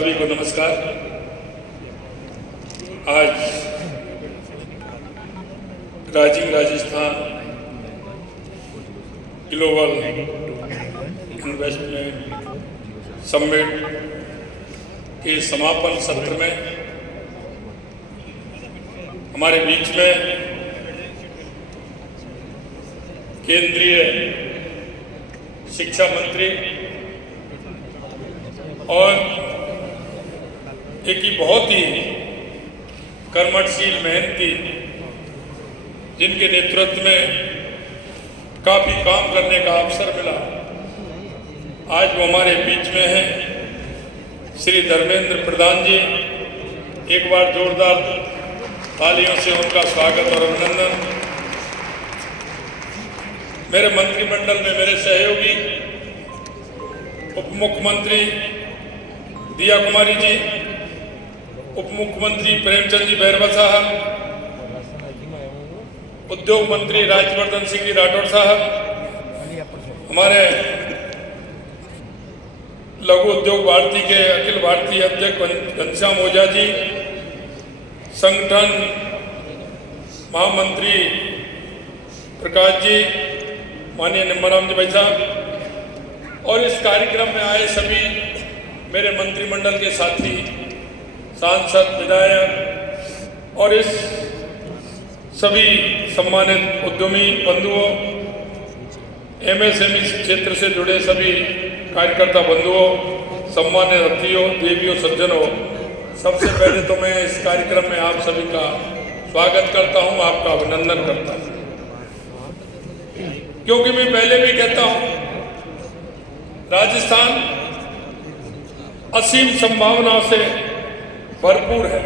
सभी को नमस्कार। आज Rajiv Rajasthan global investment summit के समापन सत्र में हमारे बीच में केंद्रीय शिक्षा मंत्री और एक ही बहुत ही कर्मठशील मेहनती, जिनके नेतृत्व में काफ़ी काम करने का अवसर मिला, आज वो हमारे बीच में हैं श्री धर्मेंद्र प्रधान जी। एक बार जोरदार तालियों से उनका स्वागत और अभिनंदन। मेरे मंत्रिमंडल में मेरे सहयोगी उप मुख्यमंत्री दिया कुमारी जी, उप मुख्यमंत्री प्रेमचंद जी बैरवा साहब, उद्योग मंत्री राज्यवर्धन सिंह जी राठौड़ साहब, हमारे लघु उद्योग भारती के अखिल भारतीय अध्यक्ष घनश्याम ओझा जी, संगठन महामंत्री प्रकाश जी, माननीय निम्बाराम जी भाई साहब, और इस कार्यक्रम में आए सभी मेरे मंत्रिमंडल के साथी, सांसद, विधायक और इस सभी सम्मानित उद्यमी बंधुओं, एमएसएमई क्षेत्र से जुड़े सभी कार्यकर्ता बंधुओं, सम्मानित अतिथियों, देवियों, सज्जनों, सबसे पहले तो मैं इस कार्यक्रम में आप सभी का स्वागत करता हूं, आपका अभिनंदन करता हूं, क्योंकि मैं पहले भी कहता हूं राजस्थान असीम संभावनाओं से भरपूर है।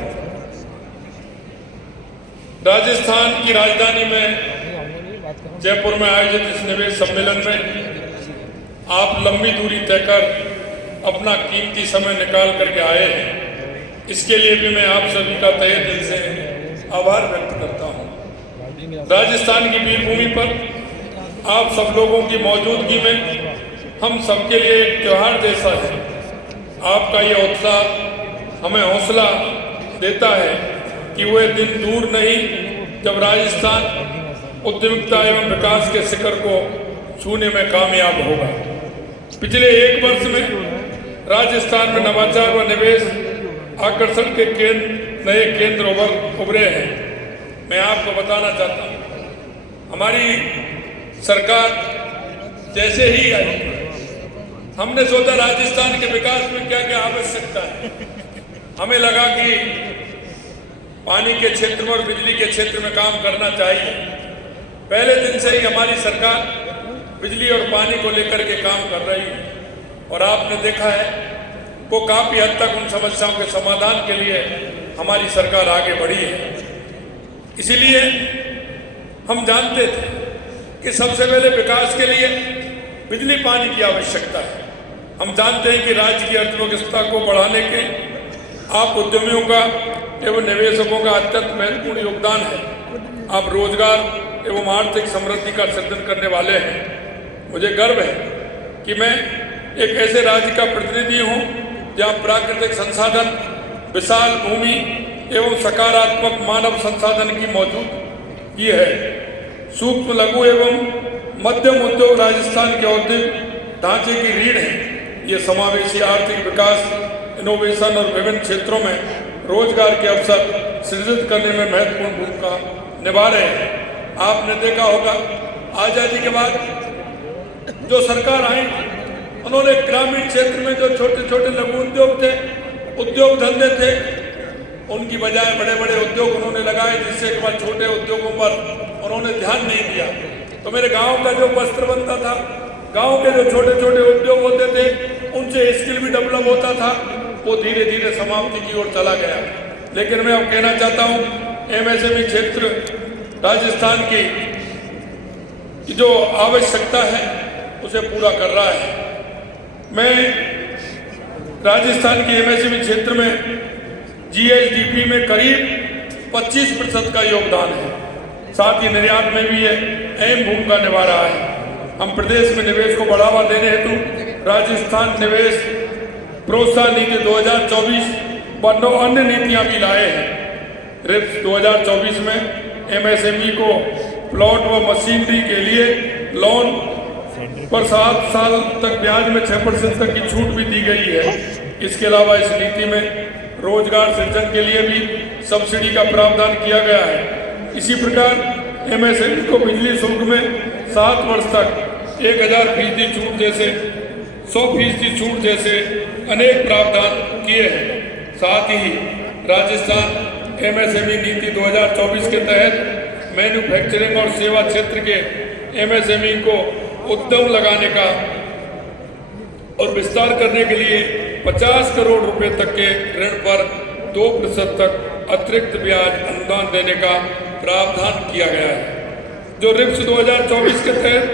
राजस्थान की राजधानी में जयपुर में आयोजित इस निवेश सम्मेलन में आप लंबी दूरी तय कर अपना कीमती समय निकाल करके आए हैं। इसके लिए भी मैं आप सभी का तहे दिल से आभार व्यक्त करता हूं। राजस्थान की वीरभूमि पर आप सब लोगों की मौजूदगी में हम सबके लिए एक त्योहार जैसा है। आपका ये उत्साह हमें हौसला देता है कि वह दिन दूर नहीं जब राजस्थान उद्यमिता एवं विकास के शिखर को छूने में कामयाब होगा। पिछले एक वर्ष में राजस्थान में नवाचार व निवेश आकर्षण के नए केंद्र उभरे हैं। मैं आपको बताना चाहता हूँ, हमारी सरकार जैसे ही आई, हमने सोचा राजस्थान के विकास में क्या क्या आवश्यकता है। हमें लगा कि पानी के क्षेत्र में और बिजली के क्षेत्र में काम करना चाहिए। पहले दिन से ही हमारी सरकार बिजली और पानी को लेकर के काम कर रही है और आपने देखा है वो काफ़ी हद तक उन समस्याओं के समाधान के लिए हमारी सरकार आगे बढ़ी है। इसीलिए हम जानते थे कि सबसे पहले विकास के लिए बिजली पानी की आवश्यकता है। हम जानते हैं कि राज्य की अर्थव्यवस्था को बढ़ाने के आप उद्यमियों का एवं निवेशकों का अत्यंत महत्वपूर्ण योगदान है। आप रोजगार एवं आर्थिक समृद्धि का सृजन करने वाले हैं। मुझे गर्व है कि मैं एक ऐसे राज्य का प्रतिनिधि हूँ जहाँ प्राकृतिक संसाधन, विशाल भूमि एवं सकारात्मक मानव संसाधन की मौजूदगी है। सूक्ष्म, लघु एवं मध्यम उद्योग राजस्थान के औद्योगिक ढांचे की रीढ़ है। ये समावेशी आर्थिक विकास, इनोवेशन और विभिन्न क्षेत्रों में रोजगार के अवसर सृजित करने में महत्वपूर्ण भूमिका निभा रहे हैं। आपने देखा होगा आज़ादी के बाद जो सरकार आई, उन्होंने ग्रामीण क्षेत्र में जो छोटे छोटे लघु उद्योग थे, उद्योग धंधे थे, उनकी बजाय बड़े बड़े उद्योग उन्होंने लगाए, जिससे एक बार छोटे उद्योगों पर उन्होंने ध्यान नहीं दिया। तो मेरे गांव का जो वस्त्र बनता था, गांव के जो छोटे छोटे उद्योग होते थे, उनसे स्किल भी डेवलप होता था, वो धीरे धीरे समाप्ति की ओर चला गया। लेकिन मैं अब कहना चाहता हूँ, एमएसएमई क्षेत्र राजस्थान की जो आवश्यकता है उसे पूरा कर रहा है। मैं राजस्थान के एमएसएमई क्षेत्र में जीएसडीपी में करीब 25% का योगदान है। साथ ही निर्यात में भी ये अहम भूमिका निभा रहा है। हम प्रदेश में निवेश को बढ़ावा देने हेतु राजस्थान निवेश प्रोत्साहन नीति 2024 व 9 अन्य नीतियां भी लाए हैं। रिप्स 2024 में MSME को प्लॉट व मशीनरी के लिए लोन पर 7 साल तक ब्याज में 6% तक की छूट भी दी गई है। इसके अलावा इस नीति में रोजगार सृजन के लिए भी सब्सिडी का प्रावधान किया गया है। इसी प्रकार MSME को बिजली शुल्क में 7 वर्ष तक 1000% छूट जैसे 100% छूट जैसे अनेक प्रावधान किए हैं। साथ ही राजस्थान MSME नीति 2024 के तहत मैन्युफैक्चरिंग और सेवा क्षेत्र के MSME को उद्यम लगाने का और विस्तार करने के लिए 50 करोड़ रुपए तक के ऋण पर 2% तक अतिरिक्त ब्याज अनुदान देने का प्रावधान किया गया है। जो रिप्स 2024 के तहत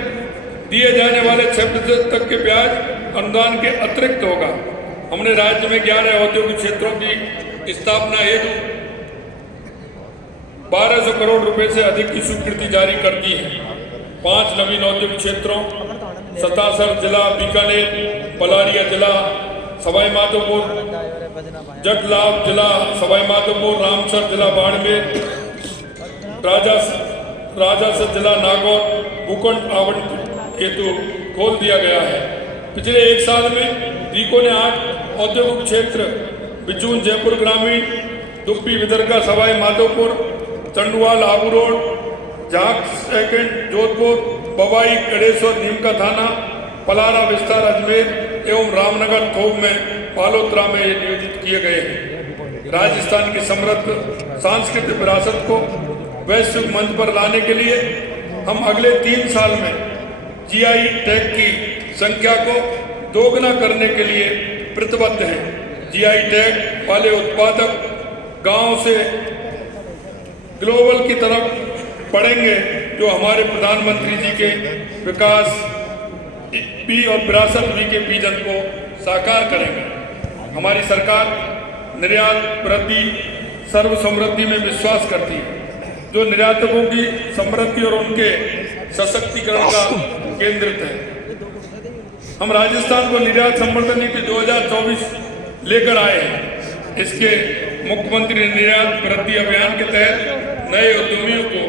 दिए जाने वाले 6% तक के ब्याज अनुदान के अतिरिक्त होगा। हमने राज्य में 11 औद्योगिक क्षेत्रों की स्थापना हेतु 1200 करोड़ रुपए से अधिक की स्वीकृति जारी कर दी है। 5 नवीन औद्योगिक क्षेत्रों सतासर जिला बीकानेर, पलारिया जिला सवाई माधोपुर, जगलाव जिला सवाई माधोपुर, रामसर जिला बाड़मेर, राजासर जिला नागौर भूखंड आवंटन हेतु खोल दिया गया है। पिछले 1 साल में रीको ने 8 औद्योगिक क्षेत्र बिजून जयपुर ग्रामीण, दुब्बी विदरका सवाई माधोपुर, चंडुआल आबू रोड, झाक सेकंड जोधपुर, बवाई गणेश्वर नीमका थाना, पलारा विस्तार अजमेर एवं रामनगर थोक में पालोत्रा में ये नियोजित किए गए हैं। राजस्थान की समृद्ध सांस्कृतिक विरासत को वैश्विक मंच पर लाने के लिए हम अगले 3 साल में GI टैग की संख्या को दोगुना करने के लिए प्रतिबद्ध हैं। GI टैग वाले उत्पादक गांव से ग्लोबल की तरफ बढ़ेंगे, जो हमारे प्रधानमंत्री जी के विकास भी और विरासत भी के विजन को साकार करेंगे। हमारी सरकार निर्यात वृद्धि सर्व समृद्धि में विश्वास करती है, जो निर्यातकों की समृद्धि और उनके सशक्तिकरण का केंद्रित है। हम राजस्थान को निर्यात संवर्धन नीति 2024 लेकर आए हैं। इसके मुख्यमंत्री निर्यात वृद्धि अभियान के तहत नए उद्यमियों को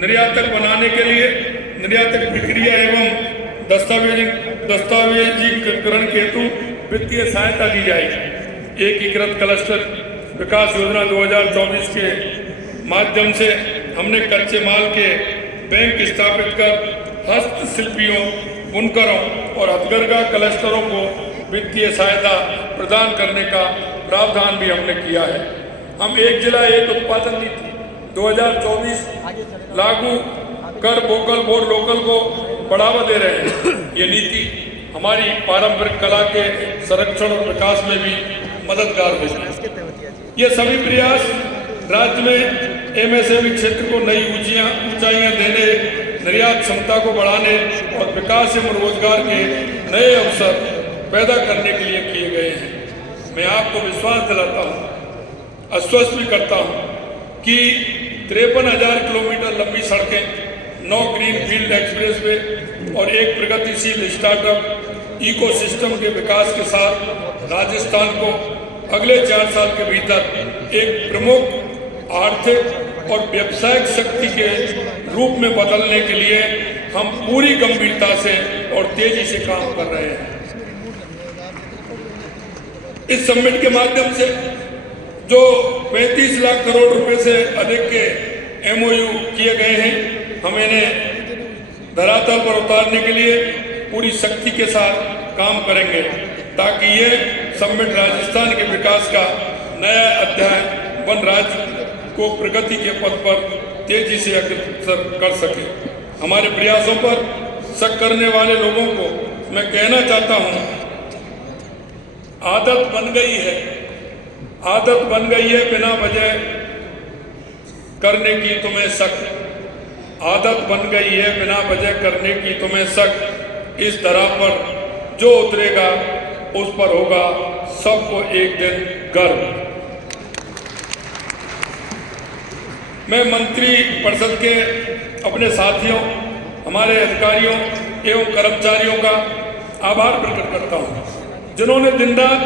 निर्यातक बनाने के लिए निर्यातक प्रक्रिया एवं दस्तावेजीकरण के हेतु वित्तीय सहायता दी जाएगी। एकीकृत क्लस्टर विकास योजना 2024 के माध्यम से हमने कच्चे माल के बैंक स्थापित कर हस्तशिल्पियों, बुनकरों और हथकरघा क्लस्टरों को वित्तीय सहायता प्रदान करने का प्रावधान भी हमने किया है। हम एक जिला एक उत्पादन नीति 2024 लागू कर वोकल फॉर लोकल को बढ़ावा दे रहे हैं। ये नीति हमारी पारंपरिक कला के संरक्षण और विकास में भी मददगार होगी। ये सभी प्रयास राज्य में MSME क्षेत्र को नई ऊंचाइयां देने, निर्यात क्षमता को बढ़ाने और विकास एवं रोजगार के नए अवसर पैदा करने के लिए किए गए हैं। मैं आपको विश्वास दिलाता हूँ, आश्वस्त भी करता हूँ कि 53,000 किलोमीटर लंबी सड़कें, 9 ग्रीन फील्ड एक्सप्रेस वे और एक प्रगतिशील स्टार्टअप इकोसिस्टम के विकास के साथ राजस्थान को अगले 4 साल के भीतर एक प्रमुख आर्थिक और व्यावसायिक शक्ति के रूप में बदलने के लिए हम पूरी गंभीरता से और तेजी से काम कर रहे हैं। इस समिट के माध्यम से जो 35 लाख करोड़ रुपए से अधिक के MOU किए गए हैं, हम इन्हें धरातल पर उतारने के लिए पूरी शक्ति के साथ काम करेंगे, ताकि ये समिट राजस्थान के विकास का नया अध्याय बन राज्य को प्रगति के पथ पर तेजी से अग्रसर कर सके। हमारे प्रयासों पर शक करने वाले लोगों को मैं कहना चाहता हूं, आदत बन गई है बिना वजह करने की तुम्हें शक। आदत बन गई है बिना वजह करने की तुम्हें शक। इस धरा पर जो उतरेगा उस पर होगा सबको एक दिन गर्व। मैं मंत्री परिषद के अपने साथियों, हमारे अधिकारियों एवं कर्मचारियों का आभार प्रकट करता हूं, जिन्होंने दिन रात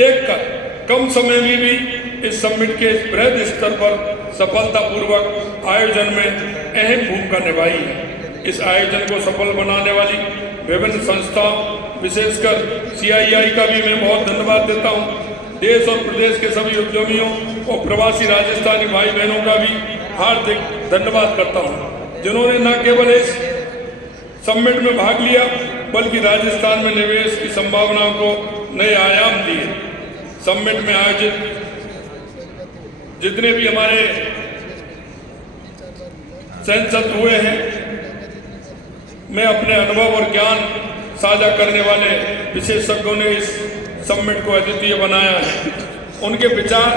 एक कर कम समय में भी इस समिट के बृहद स्तर पर सफलतापूर्वक आयोजन में अहम भूमिका निभाई है। इस आयोजन को सफल बनाने वाली विभिन्न संस्थाओं विशेषकर CII का भी मैं बहुत धन्यवाद देता हूँ। देश और प्रदेश के सभी उद्यमियों और प्रवासी राजस्थानी भाई बहनों का भी हार्दिक धन्यवाद करता हूँ, जिन्होंने न केवल इस समिट में भाग लिया बल्कि राजस्थान में निवेश की संभावनाओं को नए आयाम दिए। समिट में आयोजित जितने भी हमारे सांसद हुए हैं, मैं अपने अनुभव और ज्ञान साझा करने वाले विशेषज्ञों ने इस समिट को अद्वितीय बनाया है। उनके विचार,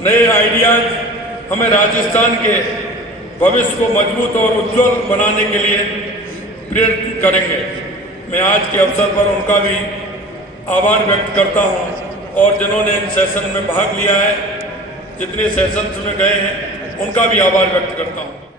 नए आइडियाज हमें राजस्थान के भविष्य को मजबूत और उज्जवल बनाने के लिए प्रेरित करेंगे। मैं आज के अवसर पर उनका भी आभार व्यक्त करता हूं और जिन्होंने इन सेशन में भाग लिया है, जितने सेशंस में गए हैं, उनका भी आभार व्यक्त करता हूं।